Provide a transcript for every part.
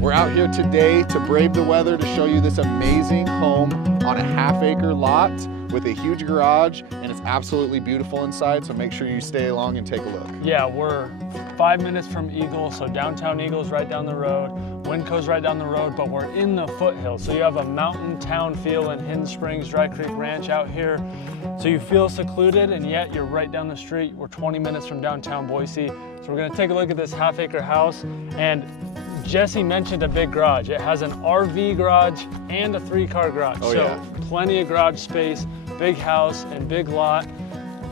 We're out here today to brave the weather to show you this amazing home on a half-acre lot with a huge garage, and it's absolutely beautiful inside, so make sure you stay along and take a look. Yeah, we're 5 minutes from Eagle, so downtown Eagle's right down the road. Winco's right down the road, but we're in the foothills. So you have a mountain town feel in Hidden Springs, Dry Creek Ranch out here. So you feel secluded, and yet you're right down the street. We're 20 minutes from downtown Boise. So we're gonna take a look at this half-acre house, and Jesse mentioned a big garage. It has an RV garage and a 3-car garage. Oh, so yeah. Plenty of garage space, big house and big lot.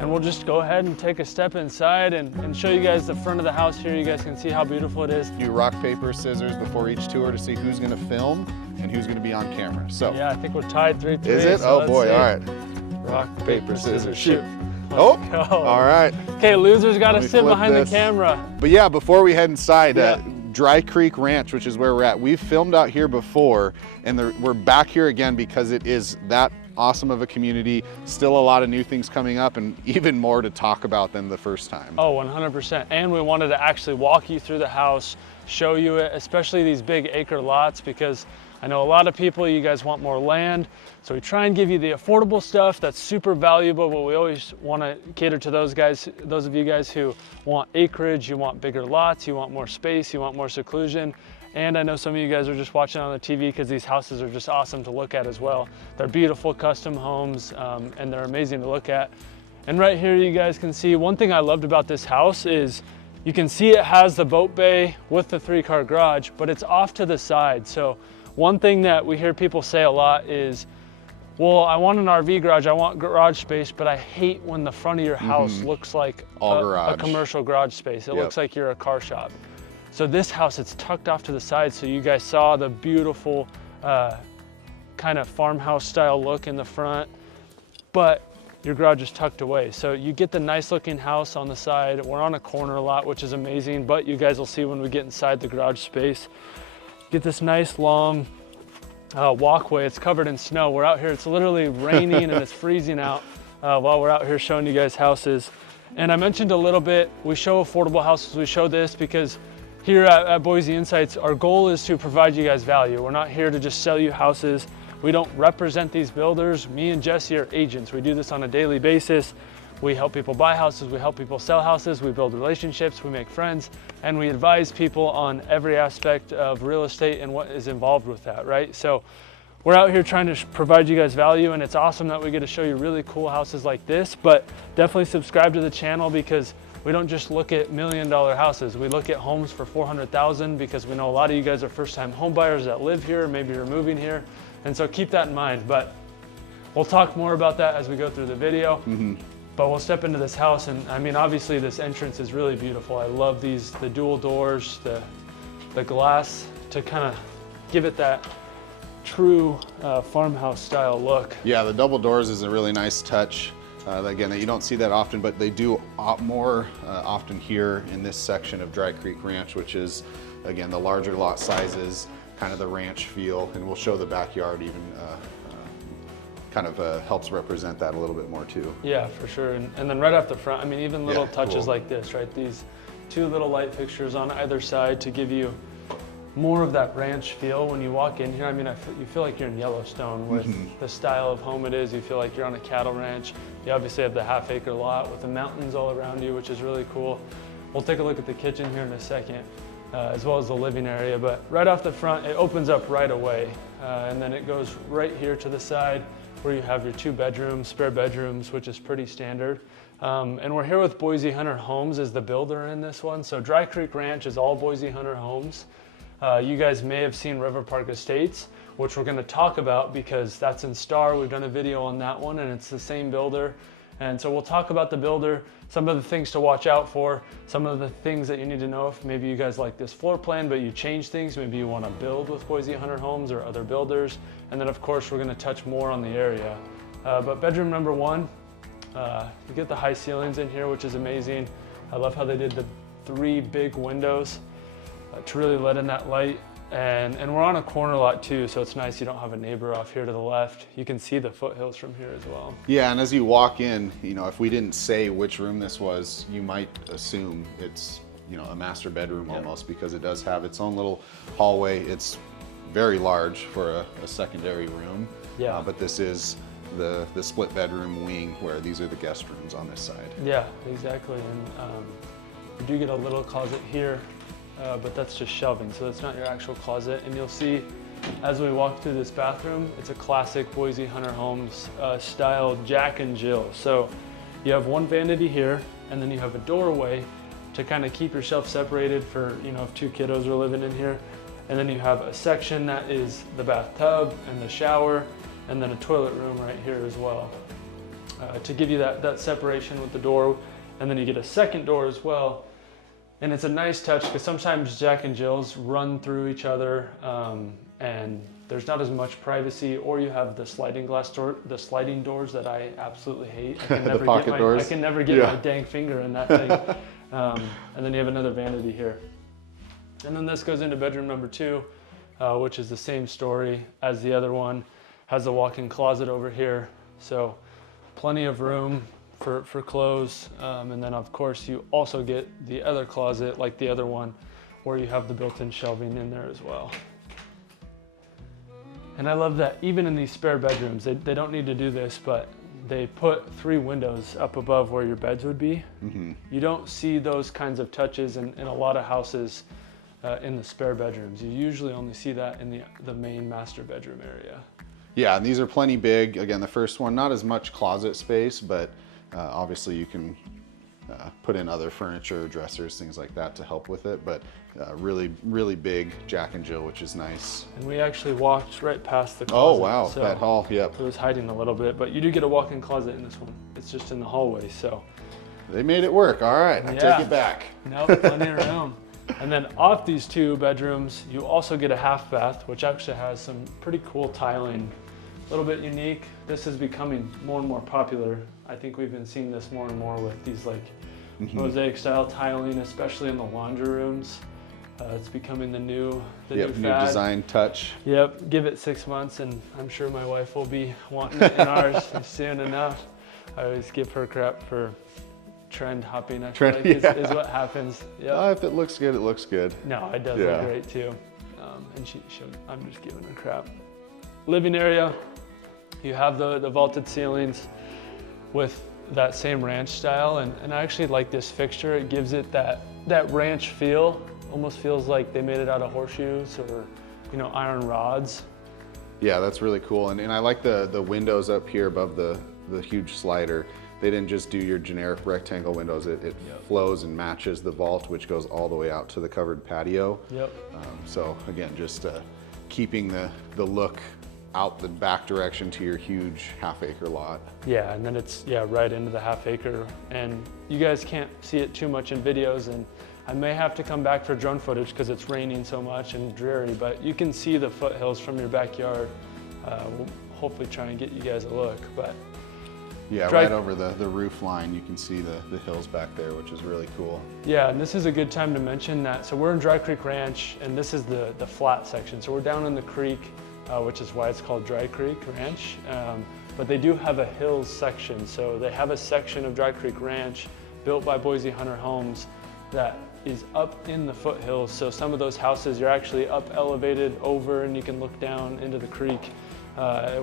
And we'll just go ahead and take a step inside and show you guys the front of the house here. You guys can see how beautiful it is. Do rock, paper, scissors before each tour to see who's gonna film and who's gonna be on camera. So. Yeah, I think we're tied 3-3. Is it? So oh boy, see. all right. Rock, Paper, scissors, shoot. Let's Oh, go. all right. Okay, losers gotta Let me sit flip behind this. the camera. But yeah, before we head inside, Yeah. Dry Creek Ranch, which is where we're at, we've filmed out here before, and we're back here again because it is that awesome of a community. Still a lot of new things coming up and even more to talk about than the first time. Oh, 100%. And we wanted to actually walk you through the house, show you it, especially these big acre lots, because I know a lot of people, you guys want more land. So we try and give you the affordable stuff that's super valuable, but we always want to cater to those guys, those of you guys who want acreage, you want bigger lots, you want more space, you want more seclusion. And I know some of you guys are just watching on the TV because these houses are just awesome to look at as well. They're beautiful custom homes, and they're amazing to look at. And right here you guys can see, one thing I loved about this house is you can see it has the boat bay with the 3-car garage, but it's off to the side. So one thing that we hear people say a lot is, well, I want an RV garage, I want garage space, but I hate when the front of your house looks like a commercial garage space. It looks like you're a car shop. So this house, it's tucked off to the side, so you guys saw the beautiful kind of farmhouse style look in the front, but your garage is tucked away. So you get the nice looking house on the side. We're on a corner lot, which is amazing, but you guys will see when we get inside the garage space. Get this nice long walkway. It's covered in snow. We're out here, it's literally raining and it's freezing out while we're out here showing you guys houses. And I mentioned a little bit, we show affordable houses. We show this because here at Boise Insights, our goal is to provide you guys value. We're not here to just sell you houses. We don't represent these builders. Me and Jesse are agents. We do this on a daily basis. We help people buy houses, we help people sell houses, we build relationships, we make friends, and we advise people on every aspect of real estate and what is involved with that, right? So we're out here trying to provide you guys value, and it's awesome that we get to show you really cool houses like this, but definitely subscribe to the channel because we don't just look at $1 million houses. We look at homes for $400,000 because we know a lot of you guys are first-time home buyers that live here, maybe you're moving here, and so keep that in mind. But we'll talk more about that as we go through the video. But we'll step into this house, and I mean, obviously this entrance is really beautiful. I love the dual doors, the glass to kind of give it that true farmhouse style look. Yeah, the double doors is a really nice touch. Again, you don't see that often, but they do more often here in this section of Dry Creek Ranch, which is, again, the larger lot sizes, kind of the ranch feel, and we'll show the backyard even kind of helps represent that a little bit more too. Yeah, for sure. And then right off the front, I mean, even little touches like this, right? These 2 little light fixtures on either side to give you more of that ranch feel when you walk in here. I mean, you feel like you're in Yellowstone with the style of home it is. You feel like you're on a cattle ranch. You obviously have the half-acre lot with the mountains all around you, which is really cool. We'll take a look at the kitchen here in a second, as well as the living area. But right off the front, it opens up right away. And then it goes right here to the side where you have your 2 bedrooms, spare bedrooms, which is pretty standard. And we're here with Boise Hunter Homes as the builder in this one. So Dry Creek Ranch is all Boise Hunter Homes. You guys may have seen River Park Estates, which we're going to talk about because that's in Star. We've done a video on that one, and it's the same builder. And so we'll talk about the builder, some of the things to watch out for, some of the things that you need to know if maybe you guys like this floor plan, but you change things. Maybe you want to build with Boise Hunter Homes or other builders. And then of course, we're going to touch more on the area. But bedroom number 1, you get the high ceilings in here, which is amazing. I love how they did the 3 big windows to really let in that light. And we're on a corner lot too, so it's nice you don't have a neighbor off here to the left. You can see the foothills from here as well. Yeah, and as you walk in, you know, if we didn't say which room this was, you might assume it's you know, a master bedroom almost, because it does have its own little hallway. It's very large for a secondary room. Yeah. But this is the split bedroom wing where these are the guest rooms on this side. Yeah, exactly. And you do get a little closet here, but that's just shelving, so that's not your actual closet. And you'll see as we walk through this bathroom, it's a classic Boise Hunter Homes style Jack and Jill. So you have one vanity here, and then you have a doorway to kind of keep yourself separated for, you know, if two kiddos are living in here. And then you have a section that is the bathtub and the shower, and then a toilet room right here as well, to give you that separation with the door. And then you get a second door as well. And it's a nice touch because sometimes Jack and Jills run through each other, and there's not as much privacy, or you have the sliding glass door, the sliding doors that I absolutely hate. I can never pocket doors. I can never get my dang finger in that thing. And then you have another vanity here. And then this goes into bedroom number 2, which is the same story as the other one. Has the walk-in closet over here, so plenty of room for clothes. And then of course you also get the other closet like the other one, where you have the built-in shelving in there as well. And I love that even in these spare bedrooms, they don't need to do this, but they put 3 windows up above where your beds would be. Mm-hmm. You don't see those kinds of touches in a lot of houses in the spare bedrooms. You usually only see that in the main master bedroom area. Yeah, and these are plenty big. Again, the first one, not as much closet space, but obviously you can put in other furniture, dressers, things like that to help with it. But really, really big Jack and Jill, which is nice. And we actually walked right past the closet. Oh, wow, so that hall, yep. It was hiding a little bit, but you do get a walk-in closet in this one. It's just in the hallway, so. They made it work, all right, I take it back. Nope, plenty of room. And then off these 2 bedrooms, you also get a half bath, which actually has some pretty cool tiling. A little bit unique. This is becoming more and more popular. I think we've been seeing this more and more with these like mosaic style tiling, especially in the laundry rooms. It's becoming the new new design touch. Yep, give it 6 months and I'm sure my wife will be wanting it in ours soon enough. I always give her crap for trend hopping, I feel like is what happens. Yep. If it looks good, it looks good. No, it does look great too. And I'm just giving her crap. Living area, you have the vaulted ceilings with that same ranch style, and I actually like this fixture. It gives it that ranch feel. Almost feels like they made it out of horseshoes or, you know, iron rods. Yeah, that's really cool. And I like the windows up here above the huge slider. They didn't just do your generic rectangle windows. It flows and matches the vault, which goes all the way out to the covered patio. Yep. So again, just keeping the look out the back direction to your huge half-acre lot. Yeah, and then it's right into the half-acre, and you guys can't see it too much in videos, and I may have to come back for drone footage because it's raining so much and dreary, but you can see the foothills from your backyard. We'll hopefully try and get you guys a look, but yeah, right over the roof line, you can see the hills back there, which is really cool. Yeah, and this is a good time to mention that. So we're in Dry Creek Ranch, and this is the flat section. So we're down in the creek, which is why it's called Dry Creek Ranch. But they do have a hills section. So they have a section of Dry Creek Ranch built by Boise Hunter Homes that is up in the foothills. So some of those houses, you're actually up elevated over and you can look down into the creek,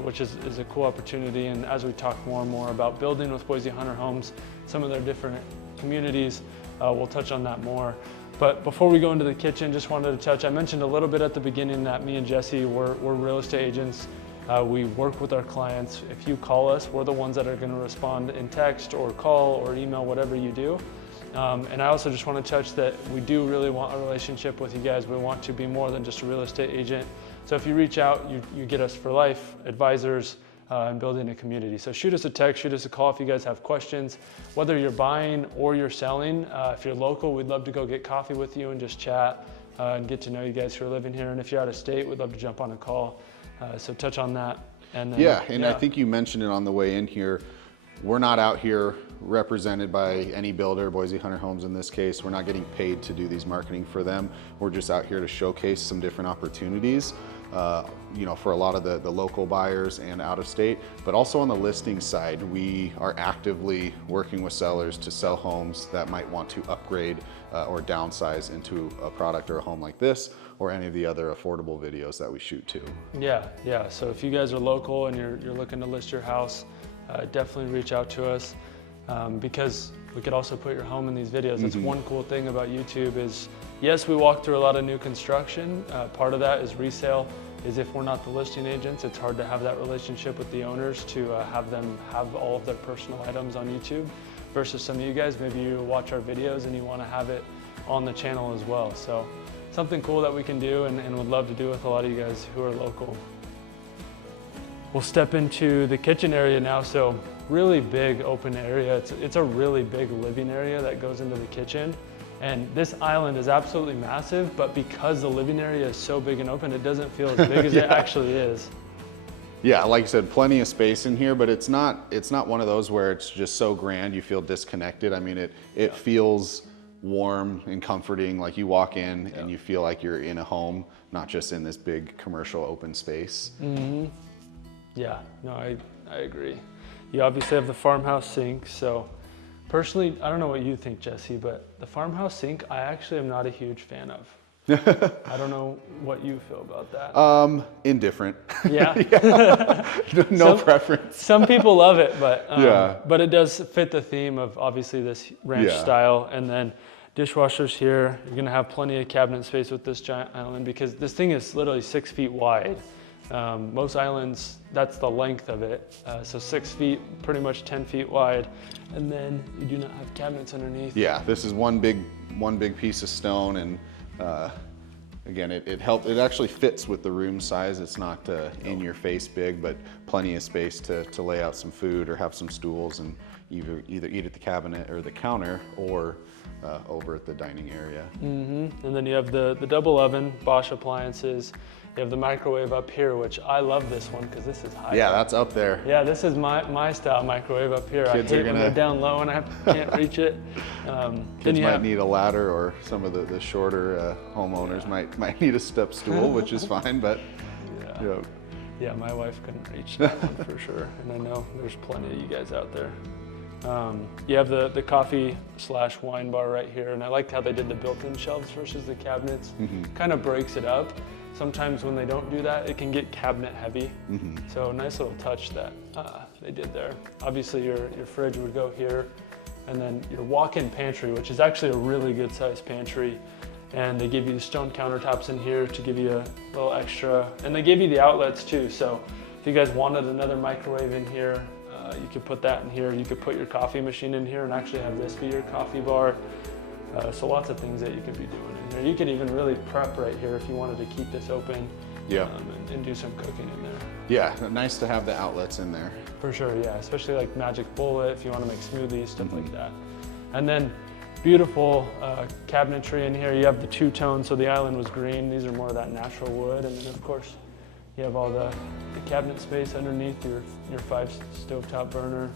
which is a cool opportunity. And as we talk more and more about building with Boise Hunter Homes, some of their different communities, we'll touch on that more. But before we go into the kitchen, just wanted to touch, I mentioned a little bit at the beginning that me and Jesse, we're real estate agents. We work with our clients. If you call us, we're the ones that are gonna respond in text or call or email, whatever you do. And I also just want to touch that we do really want a relationship with you guys. We want to be more than just a real estate agent. So if you reach out, you get us for life, advisors, and building a community. So shoot us a text, shoot us a call if you guys have questions. Whether you're buying or you're selling, if you're local, we'd love to go get coffee with you and just chat and get to know you guys who are living here. And if you're out of state, we'd love to jump on a call. So touch on that. And then, I think you mentioned it on the way in here. We're not out here represented by any builder, Boise Hunter Homes in this case. We're not getting paid to do these marketing for them. We're just out here to showcase some different opportunities. you know, for a lot of the local buyers and out of state, but also on the listing side, we are actively working with sellers to sell homes that might want to upgrade or downsize into a product or a home like this, or any of the other affordable videos that we shoot too. Yeah, yeah. So if you guys are local and you're looking to list your house, definitely reach out to us, because we could also put your home in these videos. That's one cool thing about YouTube is, yes, we walk through a lot of new construction. Part of that is resale. Is if we're not the listing agents, it's hard to have that relationship with the owners to have them have all of their personal items on YouTube, versus some of you guys, maybe you watch our videos and you want to have it on the channel as well. So something cool that we can do and would love to do with a lot of you guys who are local. We'll step into the kitchen area now. So really big open area. It's a really big living area that goes into the kitchen. And this island is absolutely massive, but because the living area is so big and open, it doesn't feel as big as it actually is. Yeah, like you said, plenty of space in here, but it's not one of those where it's just so grand you feel disconnected. I mean, it feels warm and comforting, like you walk in and you feel like you're in a home, not just in this big commercial open space. Yeah, no, I agree. You obviously have the farmhouse sink, so personally, I don't know what you think, Jesse, but the farmhouse sink, I actually am not a huge fan of. I don't know what you feel about that. Indifferent. Yeah. No preference. Some people love it, but it does fit the theme of obviously this ranch style. And then dishwashers here. You're gonna have plenty of cabinet space with this giant island because this thing is literally 6 feet wide. Most islands, that's the length of it. So 6 feet, pretty much 10 feet wide. And then you do not have cabinets underneath. Yeah, this is one big piece of stone, and again, it actually fits with the room size. It's not in your face big, but plenty of space to lay out some food or have some stools and either eat at the cabinet or the counter or over at the dining area. And then you have the double oven, Bosch appliances. You have the microwave up here, which I love this one because this is high. Yeah, that's up there. Yeah, this is my style microwave up here. Kids I hate when they're down low and I can't reach it. Kids might need a ladder, or some of the shorter homeowners might need a step stool, which is fine, but yeah, my wife couldn't reach that one for sure. And I know there's plenty of you guys out there. You have the coffee/wine bar right here, and I liked how they did the built-in shelves versus the cabinets. Kind of breaks it up. Sometimes when they don't do that, it can get cabinet heavy. So nice little touch that they did there. Obviously your fridge would go here, and then your walk-in pantry, which is actually a really good sized pantry. And they give you the stone countertops in here to give you a little extra. And they give you the outlets too. So if you guys wanted another microwave in here, you could put that in here. You could put your coffee machine in here and actually have this be your coffee bar. So lots of things that you could be doing in here. You could even really prep right here if you wanted to keep this open and do some cooking in there. Yeah, nice to have the outlets in there. For sure, yeah, especially like Magic Bullet if you want to make smoothies, stuff like that. And then beautiful cabinetry in here. You have the two-tone, so the island was green. These are more of that natural wood. And then of course, you have all the cabinet space underneath your 5 stovetop burner.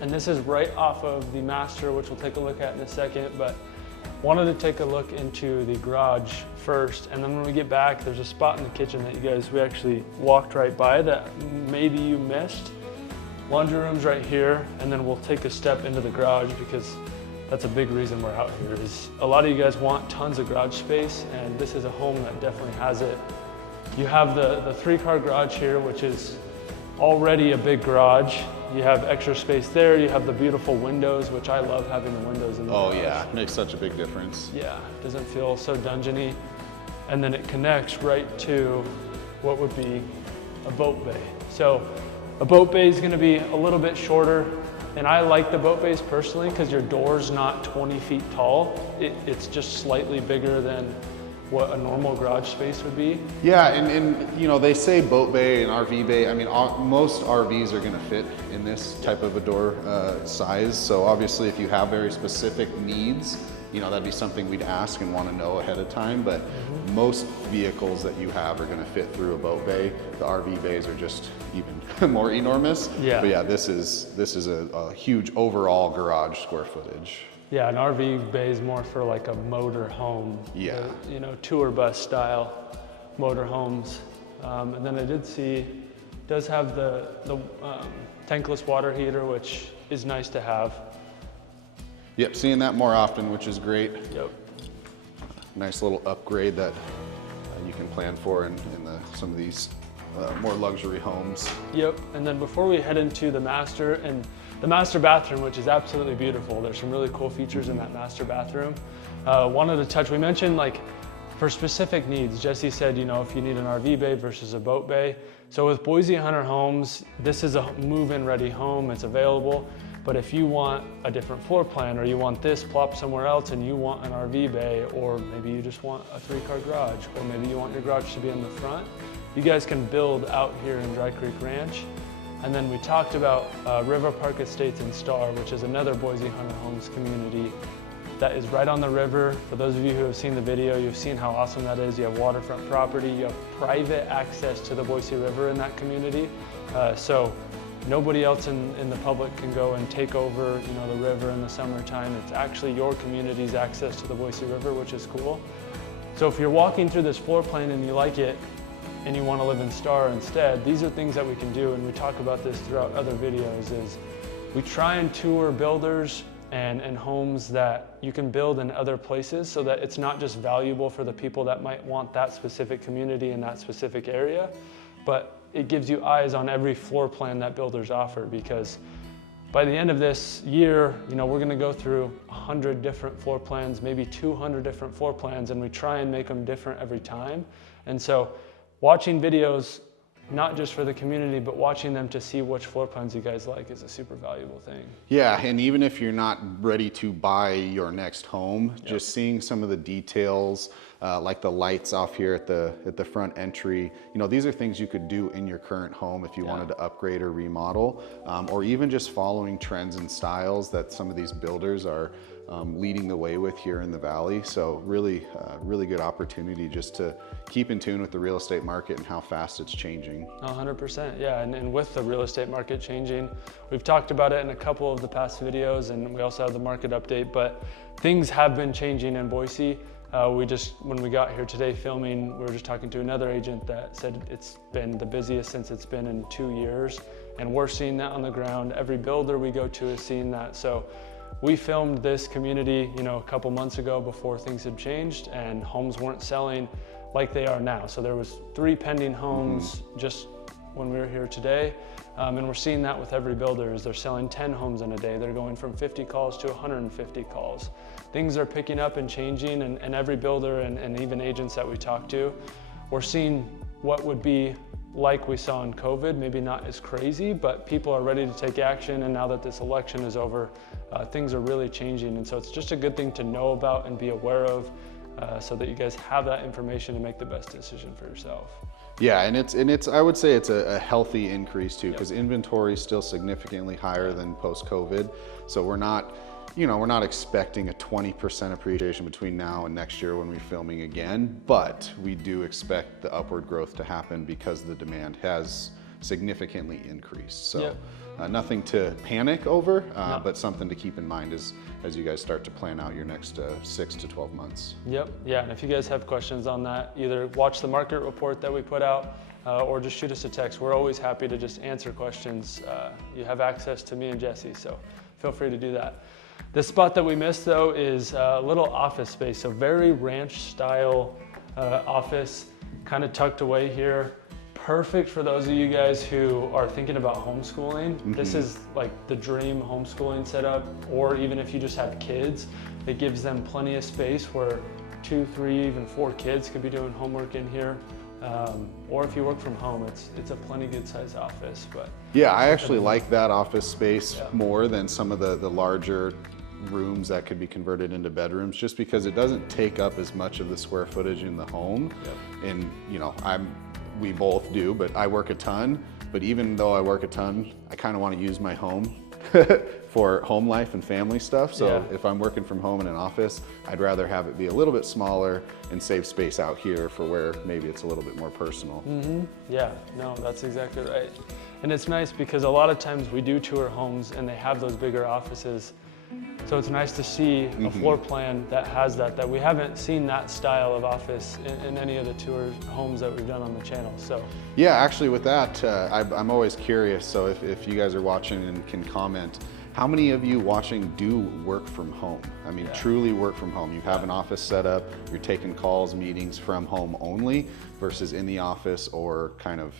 And this is right off of the master, which we'll take a look at in a second, but wanted to take a look into the garage first. And then when we get back, there's a spot in the kitchen that we actually walked right by that maybe you missed. Laundry room's right here, and then we'll take a step into the garage because that's a big reason we're out here is a lot of you guys want tons of garage space, and this is a home that definitely has it. You have the 3-car garage here, which is already a big garage. You have extra space there. You have the beautiful windows, which I love having the windows in the garage. Yeah, makes such a big difference. Yeah, it doesn't feel so dungeony. And then it connects right to what would be a boat bay. So a boat bay is gonna be a little bit shorter, and I like the boat bays personally because your door's not 20 feet tall. It's just slightly bigger than what a normal garage space would be. Yeah, and you know, they say boat bay and RV bay. I mean, most RVs are gonna fit in this type of a door size. So obviously if you have very specific needs, you know, that'd be something we'd ask and wanna know ahead of time. But most vehicles that you have are gonna fit through a boat bay. The RV bays are just even more enormous. Yeah. But yeah, this is a huge overall garage square footage. Yeah, an RV bay is more for like a motor home. Yeah. You know, tour bus style. motorhomes. And then I did see, does have the tankless water heater, which is nice to have. Yep, seeing that more often, which is great. Yep. Nice little upgrade that you can plan for in some of these more luxury homes. Yep, and then before we head into the master bathroom, which is absolutely beautiful, there's some really cool features in that master bathroom. Wanted to touch, we mentioned like for specific needs, Jesse said, you know, if you need an RV bay versus a boat bay. So with Boise Hunter Homes, this is a move-in ready home, it's available. But if you want a different floor plan, or you want this plopped somewhere else and you want an RV bay, or maybe you just want a 3-car garage, or maybe you want your garage to be in the front, you guys can build out here in Dry Creek Ranch. And then we talked about River Park Estates and Star, which is another Boise Hunter Homes community that is right on the river. For those of you who have seen the video, you've seen how awesome that is. You have waterfront property, you have private access to the Boise River in that community. So nobody else in the public can go and take over, you know, the river in the summertime. It's actually your community's access to the Boise River, which is cool. So if you're walking through this floor plan and you like it, and you want to live in Star instead, these are things that we can do, and we talk about this throughout other videos, is we try and tour builders and homes that you can build in other places so that it's not just valuable for the people that might want that specific community in that specific area, but it gives you eyes on every floor plan that builders offer, because by the end of this year, you know, we're going to go through 100 different floor plans, maybe 200 different floor plans, and we try and make them different every time. And so watching videos, not just for the community, but watching them to see which floor plans you guys like is a super valuable thing. Yeah, and even if you're not ready to buy your next home, just seeing some of the details, like the lights off here at the front entry, you know, these are things you could do in your current home if you wanted to upgrade or remodel, or even just following trends and styles that some of these builders are leading the way with here in the Valley. So really good opportunity just to keep in tune with the real estate market and how fast it's changing. 100%, yeah, and with the real estate market changing, we've talked about it in a couple of the past videos, and we also have the market update, but things have been changing in Boise. When we got here today filming, we were just talking to another agent that said it's been the busiest since it's been in 2 years, and we're seeing that on the ground. Every builder we go to is seeing that. So we filmed this community, you know, a couple months ago before things had changed and homes weren't selling like they are now. So there was 3 pending homes just when we were here today. And we're seeing that with every builder. They're selling 10 homes in a day. They're going from 50 calls to 150 calls. Things are picking up and changing, and every builder and even agents that we talk to, we're seeing what would be like we saw in COVID, maybe not as crazy, but people are ready to take action. And now that this election is over, things are really changing. And so it's just a good thing to know about and be aware of, so that you guys have that information to make the best decision for yourself. Yeah, and it's I would say it's a healthy increase too, because inventory is still significantly higher than post-COVID. So we're not expecting a 20% appreciation between now and next year when we're filming again, but we do expect the upward growth to happen because the demand has significantly increased. So nothing to panic over, but something to keep in mind as you guys start to plan out your next 6 to 12 months. Yep, yeah, and if you guys have questions on that, either watch the market report that we put out, or just shoot us a text. We're always happy to just answer questions. You have access to me and Jesse, so feel free to do that. The spot that we missed though is a little office space, so very ranch style office, kind of tucked away here. Perfect for those of you guys who are thinking about homeschooling. This is like the dream homeschooling setup, or even if you just have kids, it gives them plenty of space where 2, 3, even 4 kids could be doing homework in here. Or if you work from home, it's a plenty good sized office. But yeah, I actually like that office space more than some of the larger rooms that could be converted into bedrooms, just because it doesn't take up as much of the square footage in the home. And you know, we both do, but I work a ton. But even though I work a ton, I kind of want to use my home for home life and family stuff. So if I'm working from home in an office, I'd rather have it be a little bit smaller and save space out here for where maybe it's a little bit more personal. Yeah, no, that's exactly right. And it's nice because a lot of times we do tour homes and they have those bigger offices. So it's nice to see a floor plan that has that we haven't seen that style of office in any of the tour homes that we've done on the channel. So yeah, actually with that, I'm always curious. So if you guys are watching and can comment, how many of you watching do work from home? I mean, truly work from home. You have an office set up, you're taking calls, meetings from home only versus in the office, or kind of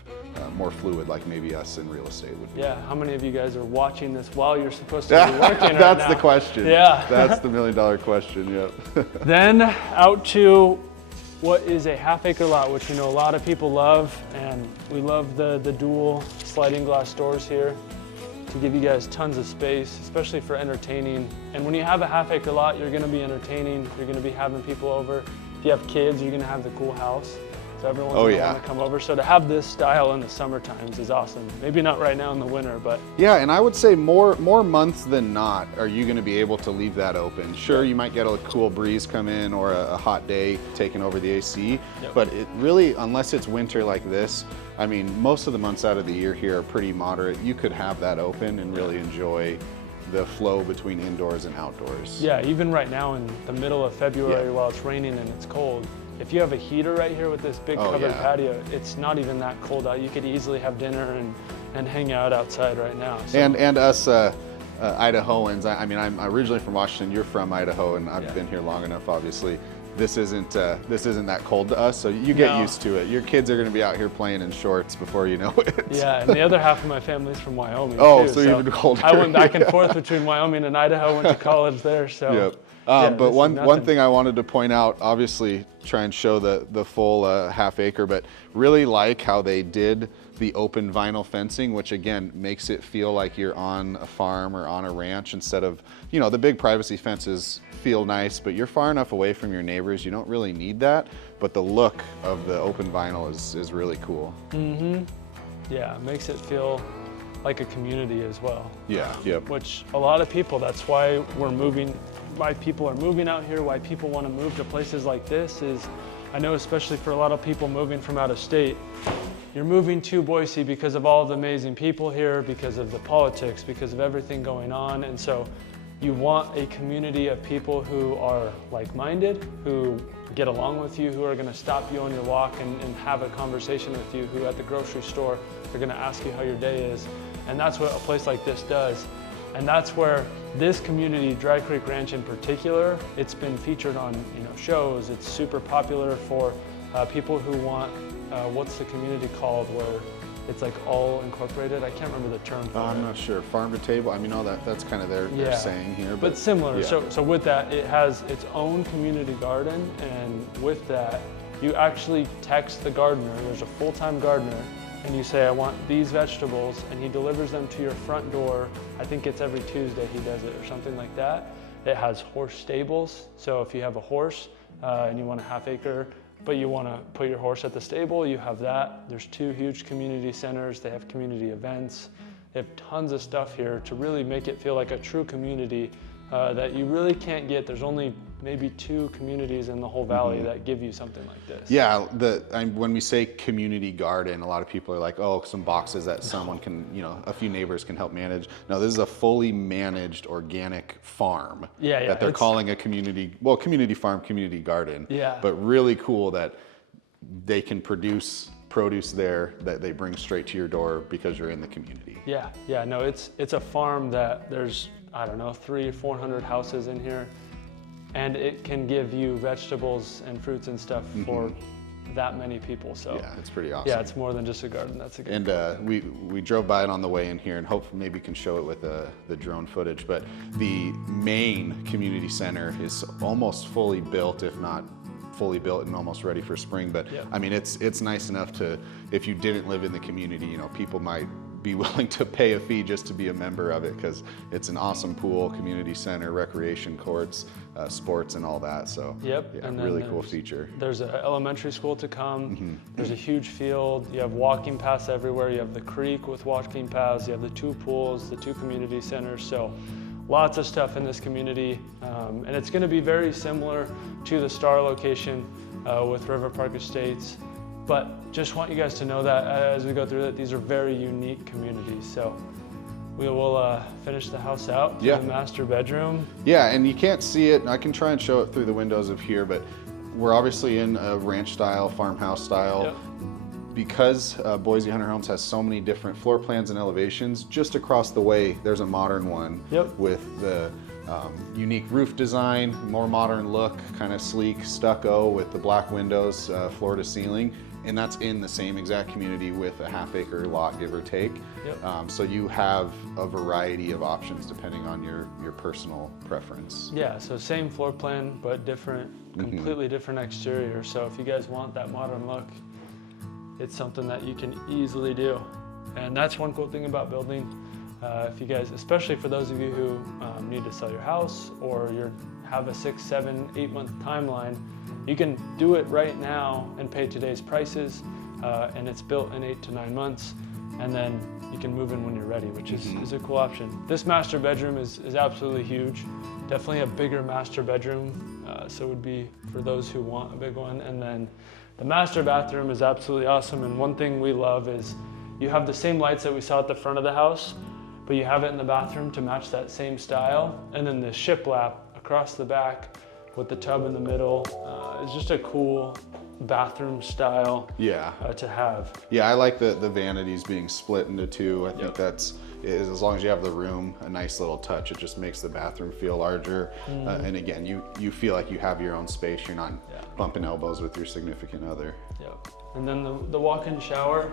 more fluid like maybe us in real estate would be. Yeah, how many of you guys are watching this while you're supposed to be working right now? That's the question. Yeah. That's the $1 million question, yep. Then out to what is a half-acre lot, which we know a lot of people love, and we love the dual sliding glass doors here to give you guys tons of space, especially for entertaining. And when you have a half-acre lot, you're gonna be entertaining, you're gonna be having people over. If you have kids, you're gonna have the cool house. So everyone's gonna wanna come over. So to have this style in the summer times is awesome. Maybe not right now in the winter, but. Yeah, and I would say more months than not are you gonna be able to leave that open. Sure, you might get a cool breeze come in or a hot day taking over the AC, but it really, unless it's winter like this, I mean, most of the months out of the year here are pretty moderate. You could have that open and really enjoy the flow between indoors and outdoors. Yeah, even right now in the middle of February while it's raining and it's cold, if you have a heater right here with this big covered patio, it's not even that cold out. You could easily have dinner and hang out outside right now. So. And us Idahoans, I mean, I'm originally from Washington, you're from Idaho, and I've been here long enough, obviously. This isn't that cold to us, so you get used to it. Your kids are going to be out here playing in shorts before you know it. Yeah, and the other half of my family's from Wyoming too. So even colder. I went back and forth between Wyoming and Idaho, went to college there, so. Yep. But one thing I wanted to point out, obviously try and show the full half acre, but really like how they did the open vinyl fencing, which again makes it feel like you're on a farm or on a ranch instead of, the big privacy fences feel nice, but you're far enough away from your neighbors, you don't really need that. But the look of the open vinyl is really cool. Mm-hmm. Yeah, it makes it feel like a community as well. Yeah, yep. Which a lot of people, that's why why people are moving out here, why people want to move to places like this is, I know especially for a lot of people moving from out of state, you're moving to Boise because of all the amazing people here, because of the politics, because of everything going on. And so you want a community of people who are like-minded, who get along with you, who are going to stop you on your walk and have a conversation with you, who at the grocery store are going to ask you how your day is. And that's what a place like this does. And that's where this community, Dry Creek Ranch in particular, it's been featured on shows. It's super popular for people who want, what's the community called, where it's like all incorporated. I can't remember the term for it. I'm not sure. Farm to table. I mean, that's kind of their saying here. But similar. Yeah. So with that, it has its own community garden, and with that, you actually text the gardener. There's a full-time gardener, and you say, I want these vegetables, and he delivers them to your front door. I think it's every Tuesday he does it or something like that. It has horse stables. So if you have a horse and you want a half acre, but you want to put your horse at the stable, you have that. There's 2 huge community centers. They have community events. They have tons of stuff here to really make it feel like a true community that you really can't get. There's only maybe 2 communities in the whole valley that give you something like this. Yeah, when we say community garden, a lot of people are like, oh, some boxes that someone can, a few neighbors can help manage. No, this is a fully managed organic farm that they're calling a community farm, community garden. Yeah. But really cool that they can produce produce there that they bring straight to your door because you're in the community. Yeah, no, it's a farm that there's, I don't know, 300 or 400 houses in here. And it can give you vegetables and fruits and stuff for that many people. So yeah, it's pretty awesome. Yeah, it's more than just a garden. That's a good. And we drove by it on the way in here, and hopefully maybe can show it with the drone footage. But the main community center is almost fully built, if not fully built and almost ready for spring. But I mean, it's nice enough to, if you didn't live in the community, people might be willing to pay a fee just to be a member of it, because it's an awesome pool, community center, recreation courts, sports and all that. So yeah, and really cool feature. There's an elementary school to come. There's a huge field. You have walking paths everywhere. You have the creek with walking paths. You have the 2 pools, the 2 community centers. So lots of stuff in this community. And it's going to be very similar to the Star location with River Park Estates. But just want you guys to know that as we go through that, these are very unique communities. So we will finish the house out. Yeah. The master bedroom. Yeah, and you can't see it. I can try and show it through the windows of here, but we're obviously in a ranch style, farmhouse style. Yep. Because Boise Hunter Homes has so many different floor plans and elevations, just across the way there's a modern one. Yep. With the unique roof design, more modern look, kind of sleek stucco with the black windows, floor to ceiling. And that's in the same exact community with a half-acre lot, give or take. Yep. So you have a variety of options depending on your personal preference. Yeah, so same floor plan, but different, completely different exterior. So if you guys want that modern look, it's something that you can easily do. And that's one cool thing about building. If you guys, especially for those of you who need to sell your house or have a 6, 7, 8 month timeline, you can do it right now and pay today's prices, and it's built in 8 to 9 months, and then you can move in when you're ready, which is a cool option. This master bedroom is absolutely huge. Definitely a bigger master bedroom, so it would be for those who want a big one. And then the master bathroom is absolutely awesome, and one thing we love is you have the same lights that we saw at the front of the house, but you have it in the bathroom to match that same style, and then the shiplap across the back with the tub in the middle is just a cool bathroom style to have. Yeah, I like the vanities being split into two. I think that's, as long as you have the room, a nice little touch. It just makes the bathroom feel larger. And again, you feel like you have your own space. You're not bumping elbows with your significant other. Yep. And then the walk-in shower,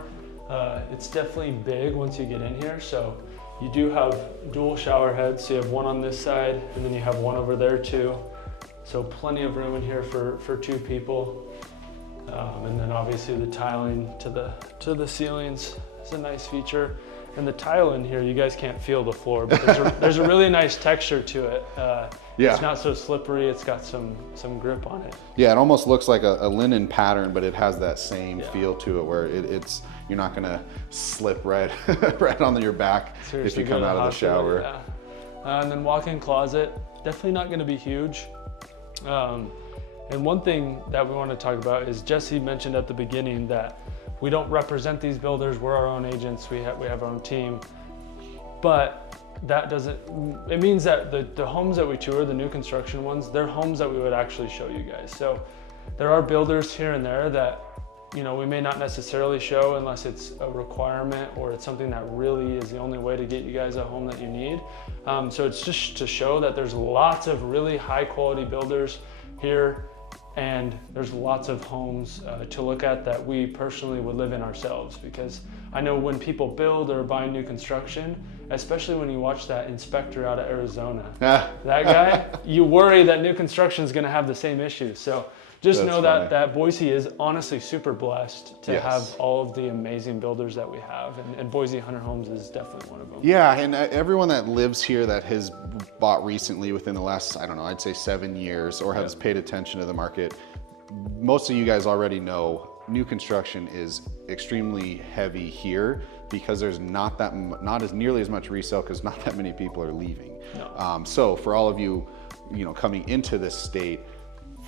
it's definitely big once you get in here. So you do have dual shower heads. So you have one on this side, and then you have one over there too. So plenty of room in here for 2 people. And then obviously the tiling to the ceilings is a nice feature. And the tile in here, you guys can't feel the floor, but there's a really nice texture to it. It's not so slippery. It's got some grip on it. Yeah, it almost looks like a linen pattern, but it has that same feel to it where it's you're not gonna slip right on your back. Seriously, if you come out of the shower. And then walk-in closet, definitely not gonna be huge. And one thing that we want to talk about is Jesse mentioned at the beginning that we don't represent these builders. We're our own agents. We have our own team, but that doesn't, it means that the homes that we tour, the new construction ones, they're homes that we would actually show you guys. So there are builders here and there that, you know, we may not necessarily show unless it's a requirement or it's something that really is the only way to get you guys a home that you need. So it's just to show that there's lots of really high quality builders here, and there's lots of homes to look at that we personally would live in ourselves, because I know when people build or buy new construction, especially when you watch that inspector out of Arizona, that guy, you worry that new construction is going to have the same issues. So just know that Boise is honestly super blessed to have all of the amazing builders that we have, and Boise Hunter Homes is definitely one of them. Yeah, and everyone that lives here that has bought recently within the last, I don't know, I'd say 7 years, or has paid attention to the market, most of you guys already know new construction is extremely heavy here because there's not as nearly as much resale because not that many people are leaving. No. So for all of you, coming into this state,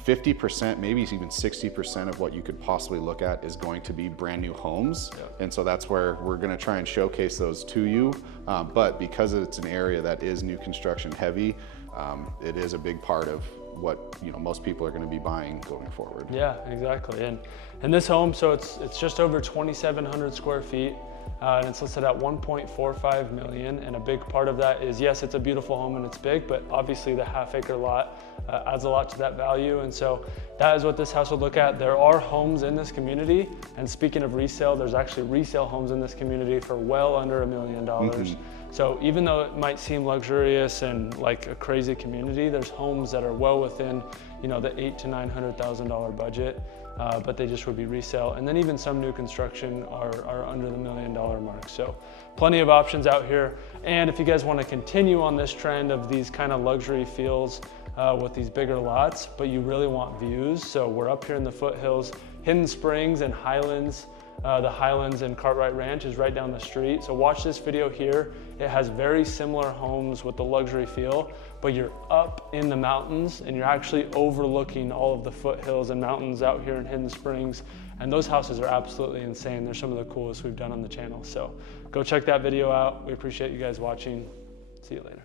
50%, maybe even 60% of what you could possibly look at is going to be brand new homes. Yep. And so that's where we're going to try and showcase those to you. But because it's an area that is new construction heavy, it is a big part of what most people are going to be buying going forward. Yeah, exactly. And this home, so it's just over 2,700 square feet. And it's listed at 1.45 million. And a big part of that is, yes, it's a beautiful home and it's big, but obviously the half-acre lot adds a lot to that value. And so that is what this house will look at. There are homes in this community. And speaking of resale, there's actually resale homes in this community for well under $1 million. Mm-hmm. So even though it might seem luxurious and like a crazy community, there's homes that are well within, the $800,000 to $900,000 budget. But they just would be resale. And then even some new construction are under the $1 million mark. So plenty of options out here. And if you guys want to continue on this trend of these kind of luxury feels with these bigger lots, but you really want views. So we're up here in the foothills, Hidden Springs and Highlands The Highlands and Cartwright Ranch is right down the street. So watch this video here. It has very similar homes with the luxury feel, but you're up in the mountains and you're actually overlooking all of the foothills and mountains out here in Hidden Springs. And those houses are absolutely insane. They're some of the coolest we've done on the channel. So go check that video out. We appreciate you guys watching. See you later.